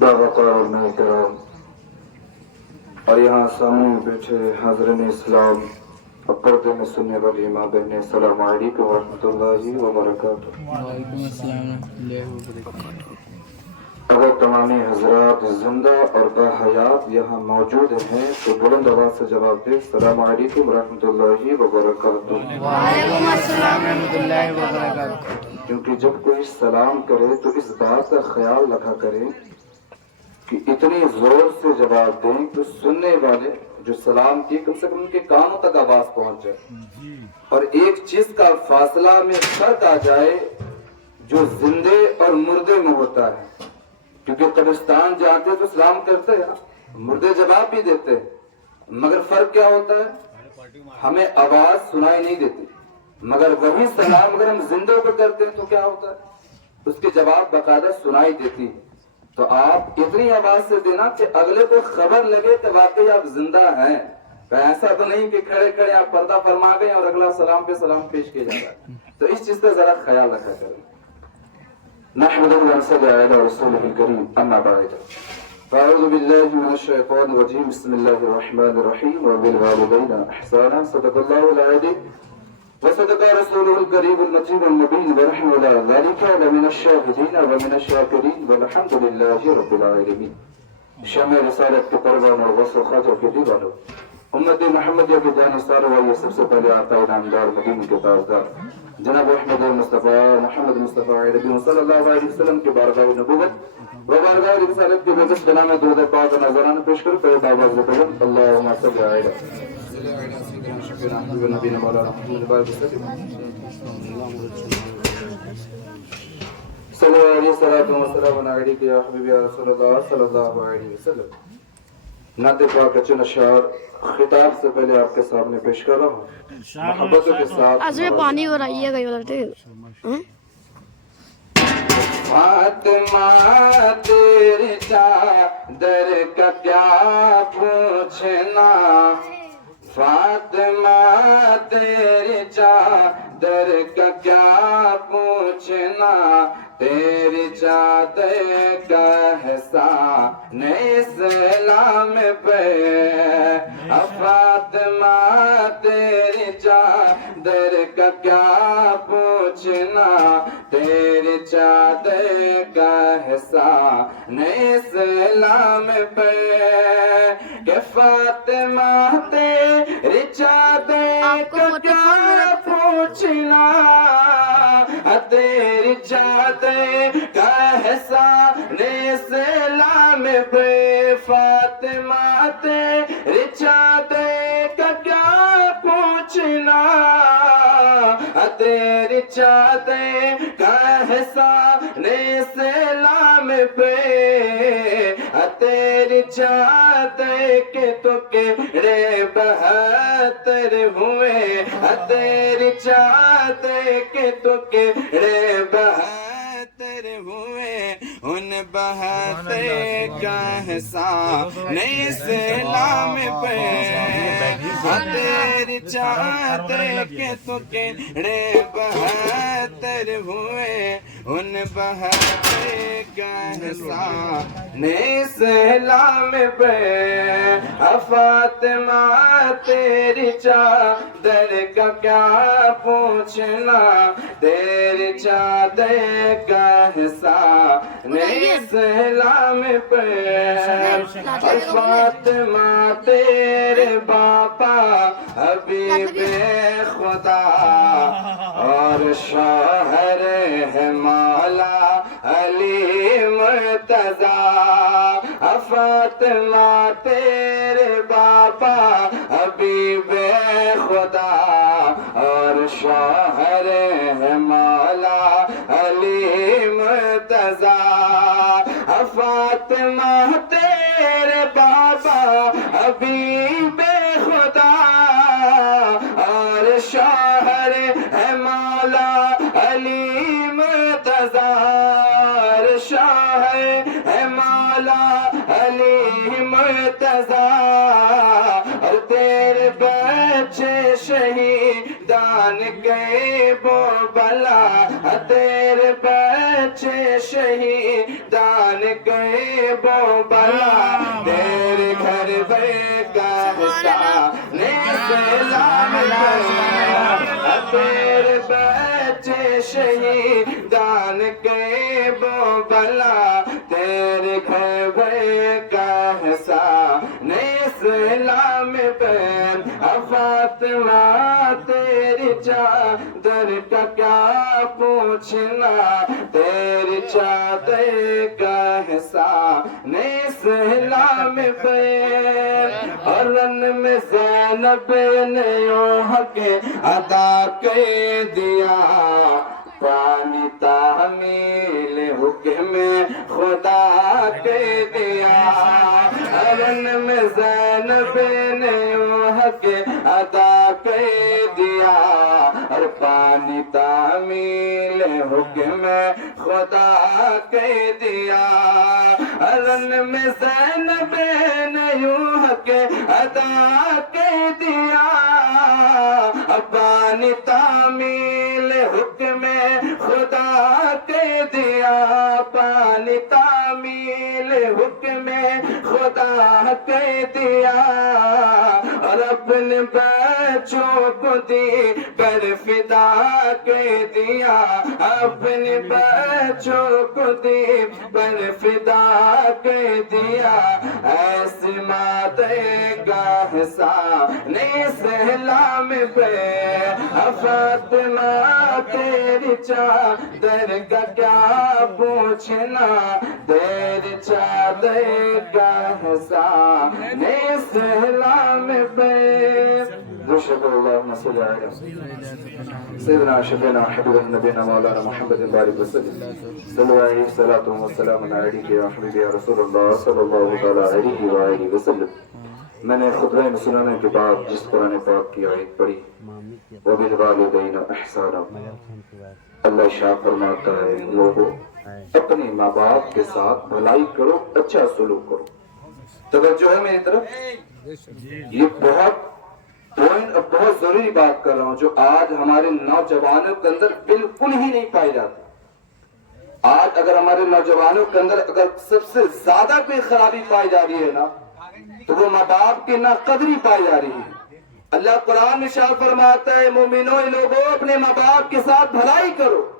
باوقار کرام اور یہاں سامنے بیٹھے حاضرین اسلام اور پردے میں سننے والی ماں بہنیں، السلام علیکم ورحمۃ اللہ وبرکاتہ۔ وعلیکم السلام ورحمۃ اللہ وبرکاتہ۔ اگر تمام حضرات زندہ اور باحیات یہاں موجود ہیں تو بلند آواز سے جواب دیں، السلام علیکم ورحمۃ اللہ وبرکاتہ۔ وعلیکم السلام ورحمۃ اللہ وبرکاتہ۔ کیونکہ جب کوئی سلام کرے تو اس بات کا خیال رکھا کریں کہ اتنی زور سے جواب دیں کہ سننے والے جو سلام کی کم سے کم ان کے کانوں تک آواز پہنچ جائے، اور ایک چیز کا فاصلہ میں فرق آ جائے جو زندے اور مردے میں ہوتا ہے، کیونکہ قبرستان جاتے تو سلام کرتے ہیں، مردے جواب بھی دیتے ہیں، مگر فرق کیا ہوتا ہے؟ ہمیں آواز سنائی نہیں دیتی، مگر وہی سلام اگر ہم زندوں پہ کرتے ہیں تو کیا ہوتا ہے؟ اس کے جواب باقاعدہ سنائی دیتی ہے۔ تو آپ اتنی آواز سے دینا کہ اگلے کو خبر لگے کہ واقعی آپ زندہ ہیں، ایسا تو نہیں کہ کھڑے کھڑے آپ پردہ فرما گئے اور اگلا سلام پہ سلام پیش کیا جا رہا ہے۔ تو اس چیز کا ذرا خیال رکھا کریں۔ نحمده ونصلي على رسوله الكريم، اما بعد فاعوذ بالله من الشيطان الرجيم، بسم الله الرحمن الرحيم، وبالوالدين احسانا، صدق الله العظيم وصدق رسوله الكريم المجيد المبين، ونحن على ذلك لمن الشاهدين ومن الشاكرين، والحمد لله رب العالمين۔ شمع رسالت کے پروان اور وصل خواجہ کے دیوانوں، امت محمدیہ کے جانثار و یہ سب سے پہلے آقا انعامدار مدینہ کے تاجدار جناب احمد مصطفیٰ محمد مصطفیٰ عربی صلی اللہ علیہ وسلم کے بارگاہ نبوت و بارگاہ رسالت کے بغض بنا میں درود پاک نظرانہ پیش کر پہلے آواز بتاؤں، اللہم صلی علیہ نبینا مولانا محمد صلی اللہ علیہ وسلم علیکہ یا حبیبی یا رسول اللہ صلی اللہ علیہ وسلم۔ نعت پاک چند اشعار خطاب سے پہلے آپ کے سامنے پیش کر رہا ہوں، محبتوں کے ساتھ۔ آج میں پانی ہو رہی ہے گئی لگتے فاطمہ تیری چادر کا کیا پوچھنا، فاطمہ تیری چادر کا کیا پوچھنا، تیری چادر کا احسان اسلام پہ، فاطمہ تیری چادر کا کیا پوچھنا، تیری چادر کا احسان اسلام پہ، کہ فاطمہ تیری چادر کا کیا پوچھنا، تیری چادر کا احسان اسلام پہ، فاطمہ تیری چادر کا کیا پوچھنا، تیری چادر کا احسان اسلام پہ، تیری چادر کے ٹکڑے بہتر ہوئے، تیری چادر کے ٹکڑے بہتر ہوئے، ان بہتر کا احسان اسلام پہ، تیری چادر کے ٹکڑے بہتر ہوئے، ان بہتر کا احسان اسلام پہ، فاطمہ تیری چادر کا کیا پوچھنا، تیری چادر کا احسان اسلام پہ، فاطمہ تیرے باپا حبیب خدا اور شوہر ہے مولا علی مرتضیٰ، فاطمہ تیرے باپا حبیب خدا اور شوہر ہے مولا علی مرتضیٰ، فاطمہ تیرے باپا حبیب خدا اور شوہر ہے مولا علی مرتضیٰ، شوہر ہے مولا علی مرتضیٰ، اور تیرے شہیدان گئے وہ بلا تیرے بچے شہیدان گئے وہ بلا تیرے گھر بے کا سلام تیرے بچے شہیدان گئے وہ بلا تیرے گھر بے کا سلام بہن فاطمہ تیری چادر کا کیا پوچھنا تیری چادر کا احسان سلام بہن اور رن میں زینب نے یوں حق ادا کر دیا پانی تعمیل حکم خدا کے دیا رن میں زینب نے یوں حق ادا کر دیا اور پانی تعمیل حکم خدا کے دیا رن میں زینب نے یوں حق ادا کر دیا پانی تعمیل حکم خدا کے دیا پانی تعمیل حکم خدا کے دیا اور اپنے بچوں کو دی پر فدا کے دیا اپنے بچوں کو دی پر فدا کے دیا ایسی مادے کا احسان سلام پہ فاطمہ تیری چادر کا کیا پوچھنا تیری چادر کا احسان سلام پہ شکر اللہم صلی علی سیدنا شفینا حبیب نبینا مولانا محمد بارک وسلم صلی علیہ الصلوۃ والسلام علیک یا حبیبی یا رسول اللہ صلی اللہ علیہ وآلہ وسلم میں نے خطبہ میں سنانے کے بعد جس قرآن پاک کی آیت پڑھی وَبِالْوَالِدَيْنِ إِحْسَانًا اللہ شاہ فرماتا ہے لوگوں اپنے ماں باپ کے ساتھ بھلائی کرو اچھا سلوک کرو توجہ ہے میری طرف یہ بہت ضروری بات کر رہا ہوں جو آج ہمارے نوجوانوں کے اندر بالکل ہی نہیں پائی جاتی آج اگر ہمارے نوجوانوں کے اندر اگر سب سے زیادہ کوئی خرابی پائی جا رہی ہے نا تو وہ ماں باپ کی ناقدری پائی جا رہی ہے اللہ قرآن میں شاہ فرماتا ہے مومنوں لوگوں اپنے ماں باپ کے ساتھ بھلائی کرو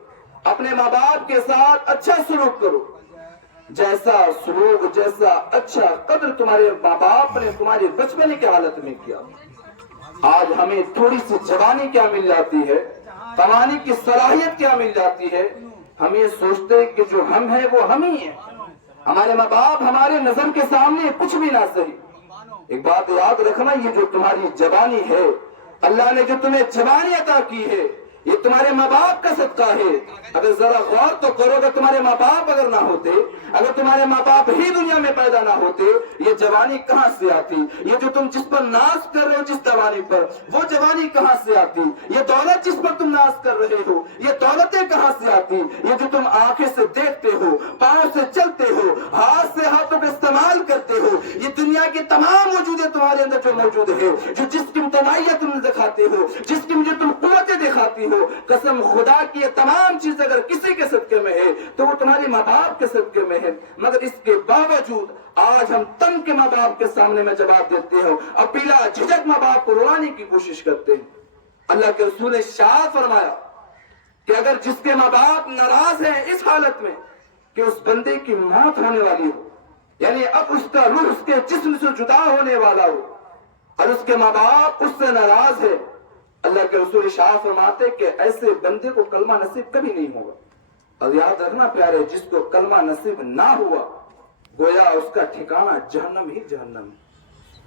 اپنے ماں باپ کے ساتھ اچھا سلوک کرو جیسا سلوک جیسا اچھا قدر تمہارے ماں باپ نے تمہارے بچپنے کی حالت میں کیا آج ہمیں تھوڑی سی جوانی کیا مل جاتی ہے کمانے کی صلاحیت کیا مل جاتی ہے ہم یہ سوچتے ہیں کہ جو ہم ہیں وہ ہم ہی ہیں ہمارے ماں باپ ہمارے نظر کے سامنے کچھ بھی نہ صحیح ایک بات یاد رکھنا یہ جو تمہاری جوانی ہے اللہ نے جو تمہیں جوانی عطا کی ہے یہ تمہارے ماں باپ کا صدقہ ہے اگر ذرا غور تو کرو اگر تمہارے ماں باپ اگر نہ ہوتے اگر تمہارے ماں باپ ہی دنیا میں پیدا نہ ہوتے یہ جوانی کہاں سے آتی یہ جو تم جس پر ناز کر رہے ہو جس جوانی پر وہ جوانی کہاں سے آتی یہ دولت جس پر تم ناز کر رہے ہو یہ دولتیں کہاں سے آتی یہ جو تم آنکھیں سے دیکھتے ہو پاؤں سے چلتے ہو ہاتھ سے ہاتھوں کا استعمال کرتے ہو یہ دنیا کی تمام موجودیں تمہارے اندر جو موجود ہے جو جس کی تنائیت تم دکھاتے ہو جس کی جو تم قوتیں دکھاتی ہو قسم خدا کی یہ تمام چیز اگر کسی کے صدقے میں ہے تو وہ تمہارے ماں باپ کے صدقے میں ہے مگر اس کے باوجود آج ہم تن کے ماں باپ کے سامنے میں جواب دیتے ہیں اور بلا جھجک ماں باپ کو رلانے کی کوشش کرتے ہیں اللہ کے رسول نے شاہ فرمایا کہ اگر جس کے ماں باپ ناراض ہیں اس حالت میں کہ اس بندے کی موت ہونے والی ہو یعنی اب اس کا روح اس کے جسم سے جدا ہونے والا ہو اور اس کے ماں باپ اس سے ناراض ہے اللہ کے رسول شاہ فرماتے کہ ایسے بندے کو کلمہ نصیب کبھی نہیں ہوگا اور یاد رکھنا پیارے جس کو کلمہ نصیب نہ ہوا گویا اس کا ٹھکانہ جہنم ہی جہنم ہے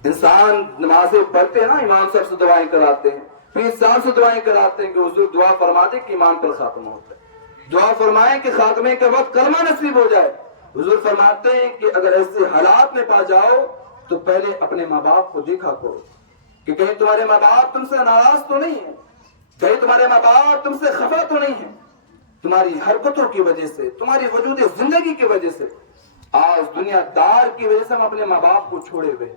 انسان نمازیں پڑھتے ہیں نا امام صاحب سے دعائیں کراتے ہیں پیر صاحب سے دعائیں کراتے ہیں کہ حضور دعا فرما دے کہ ایمان پر خاتمہ ہوتا ہے دعا فرمائیں کہ خاتمے کے وقت کلمہ نصیب ہو جائے حضور فرماتے ہیں کہ اگر ایسے حالات میں پا جاؤ تو پہلے اپنے ماں باپ کو دیکھا کرو کہ کہیں تمہارے ماں باپ تم سے ناراض تو نہیں ہے کہیں تمہارے ماں باپ تم سے خفا تو نہیں ہے تمہاری حرکتوں کی وجہ سے تمہاری وجود زندگی کی وجہ سے آج دنیا دار کی وجہ سے ہم اپنے ماں باپ کو چھوڑے ہوئے